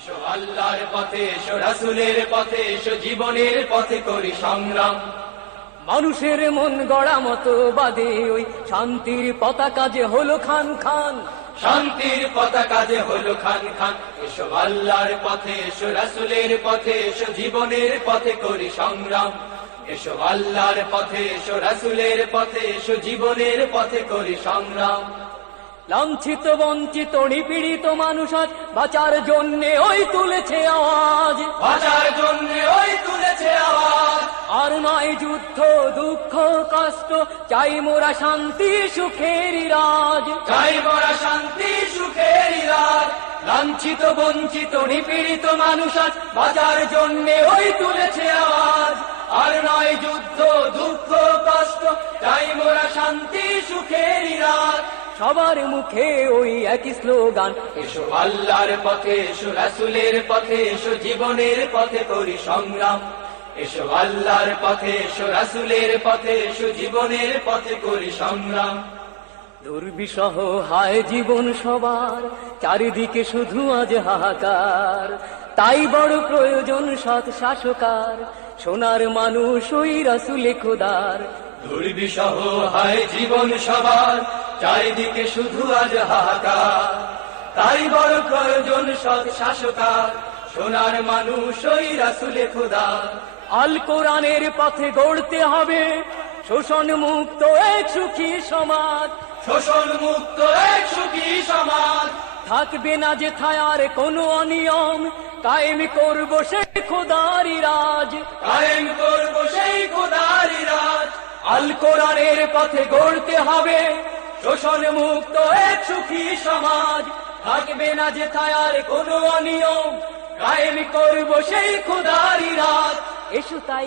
এসো, আল্লাহর পথে এসো, রাসুলের পথে এসো, জীবনের পথে করি সংগ্রাম। মানুষের মন গড়া মতো বাদে ওই শান্তির পতাকা যে হলো খান খান। শান্তির পতাকা যে হলো খান খান। এসো, আল্লাহর পথে এসো, রাসুলের পথে এসো, জীবনের পথে করি সংগ্রাম। এসো, আল্লাহর পথে এসো, রাসুলের পথে এসো, জীবনের পথে করি সংগ্রাম। লাঞ্ছিত বঞ্চিত নিপীড়িত মানুষ আজ বাঁচার জন্যে ওই তুলেছে আওয়াজ। বাঁচার জন্য ওই তুলেছে আওয়াজ। আর নয় যুদ্ধ দুঃখ কষ্ট চাই মোরা শান্তি সুখের রাজ চাই বড় শান্তি সুখের রাত লাঞ্ছিত বঞ্চিত নিপীড়িত মানুষ আজ বাঁচার জন্য ওই তুলেছে আওয়াজ। আর নয় যুদ্ধ দুঃখ কষ্ট চাই মোরা শান্তি সুখের রাত সবার মুখে ওই একই স্লোগান। এসো আল্লাহর পথে এসো রাসুলের পথে এসো জীবনের পথে করি সংগ্রাম। এসো আল্লাহর পথে এসো রাসুলের পথে এসো জীবনের পথে করি সংগ্রাম। দুর্বিষহ হায় জীবন সবার চারিদিকে শুধু আজ হাহাকার। তাই বড় প্রয়োজন সৎ শাসকার সোনার মানুষ ওই রাসুলে খোদার। দুর্বিষহ হায় জীবন সবার চারিদিকে শুধু আজ হাহাকার। তাই বড় প্রয়োজন সৎ শাসকার। সোনার মানুষ ওই রাসুলে খুদা। আল কোরআনের পথে গড়তে হবে শোষণ মুক্ত এক সুখী সমাজ। শোষণ মুক্ত এক সুখী সমাজ। থাকবে না যে থায়ার কোনো অনিয়ম। কায়েম করব সেই খোদারি রাজ কায়েম করব সেই খুদারি রাজ আল কোরআনের পথে গড়তে হবে শোষণ মুক্ত এক সুখী সমাজ। থাকবে না যে থায়ার কোনো অনিয়ম। কায়েম করব সেই খুদারি রাত। এসো তাই